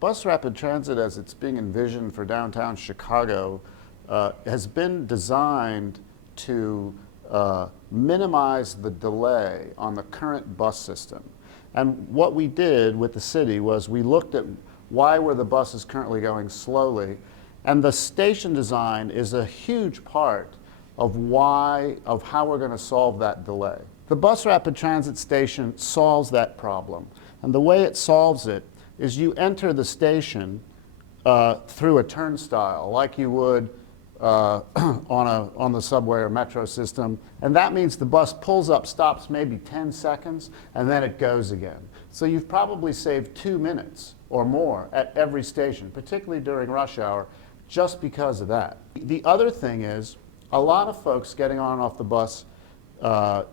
Bus rapid transit, as it's being envisioned for downtown Chicago, has been designed to minimize the delay on the current bus system. And what we did with the city was we looked at why were the buses currently going slowly, and the station design is a huge part of how we're going to solve that delay. The bus rapid transit station solves that problem, and the way it solves it is you enter the station through a turnstile like you would on the subway or metro system, and that means the bus pulls up, stops maybe 10 seconds, and then it goes again. So you've probably saved 2 minutes or more at every station, particularly during rush hour, just because of that. The other thing is, a lot of folks getting on and off the bus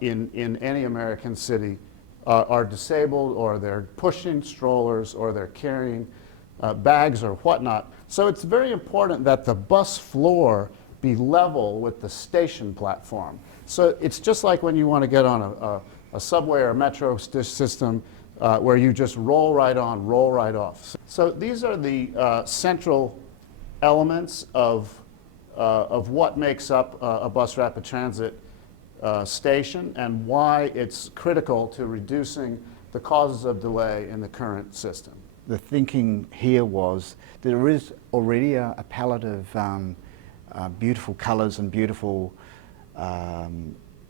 in any American city are disabled, or they're pushing strollers, or they're carrying bags or whatnot. So it's very important that the bus floor be level with the station platform. So it's just like when you want to get on a subway or a metro system where you just roll right on, roll right off. So these are the central elements of what makes up a bus rapid transit station, and why it's critical to reducing the causes of delay in the current system. The thinking here was there is already a palette of beautiful colours and beautiful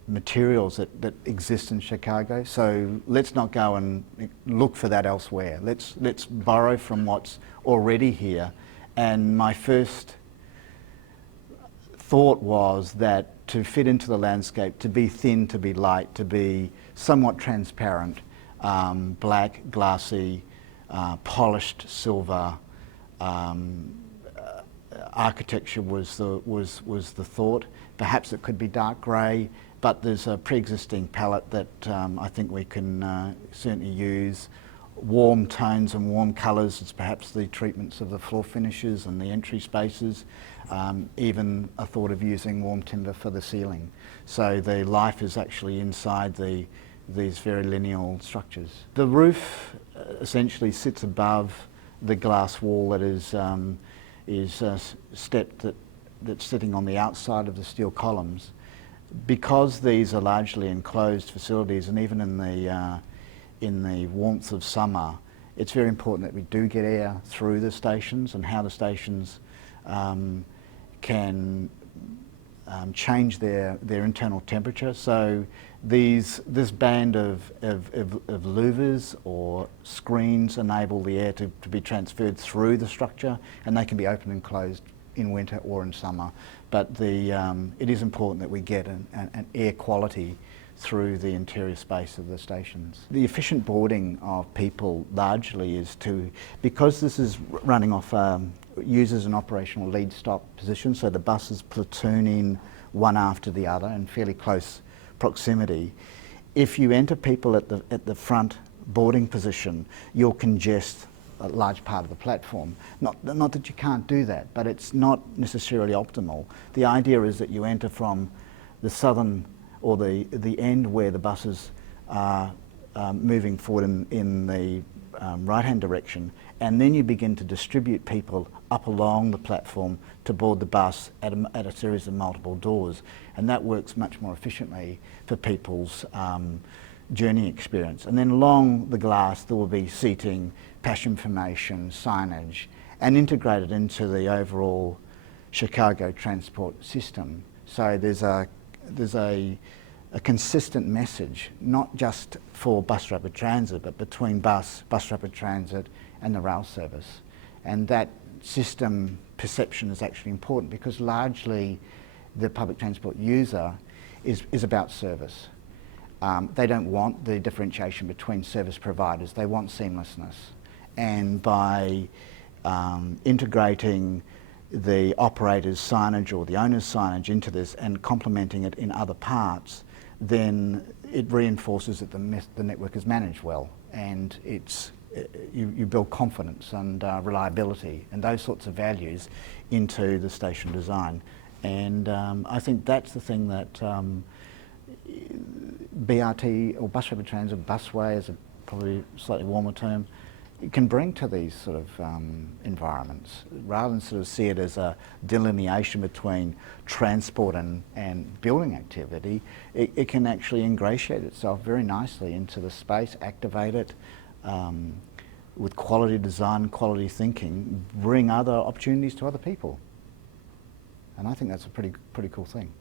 materials that exist in Chicago. So let's not go and look for that elsewhere. Let's borrow from what's already here. And my first thought was that to fit into the landscape, to be thin, to be light, to be somewhat transparent, black, glassy, polished silver architecture was the thought. Perhaps it could be dark grey, but there's a pre-existing palette that I think we can certainly use. Warm tones and warm colours, it's perhaps the treatments of the floor finishes and the entry spaces, even a thought of using warm timber for the ceiling. So the life is actually inside these very lineal structures. The roof essentially sits above the glass wall that is stepped that's sitting on the outside of the steel columns. Because these are largely enclosed facilities, and even in the warmth of summer, it's very important that we do get air through the stations, and how the stations can change their internal temperature. So this band of louvers or screens enable the air to be transferred through the structure, and they can be open and closed in winter or in summer. But it is important that we get an air quality through the interior space of the stations. The efficient boarding of people largely is because this is running off, uses an operational lead stop position, so the buses platooning one after the other in fairly close proximity. If you enter people at the front boarding position, you'll congest a large part of the platform. Not that you can't do that, but it's not necessarily optimal. The idea is that you enter from the southern or the end where the buses are moving forward in the right-hand direction, and then you begin to distribute people up along the platform to board the bus at a series of multiple doors, and that works much more efficiently for people's journey experience. And then along the glass there will be seating, patch information, signage, and integrated into the overall Chicago transport system. So there's a consistent message, not just for bus rapid transit, but between bus rapid transit and the rail service. And that system perception is actually important, because largely the public transport user is about service. They don't want the differentiation between service providers, they want seamlessness. And by integrating the operator's signage or the owner's signage into this and complementing it in other parts, then it reinforces that the network is managed well, and you build confidence and reliability and those sorts of values into the station design. And I think that's the thing that BRT, or bus rapid transit, busway is a probably slightly warmer term, can bring to these sort of environments, rather than sort of see it as a delineation between transport and building activity. It can actually ingratiate itself very nicely into the space, activate it with quality design, quality thinking, bring other opportunities to other people. And I think that's a pretty cool thing.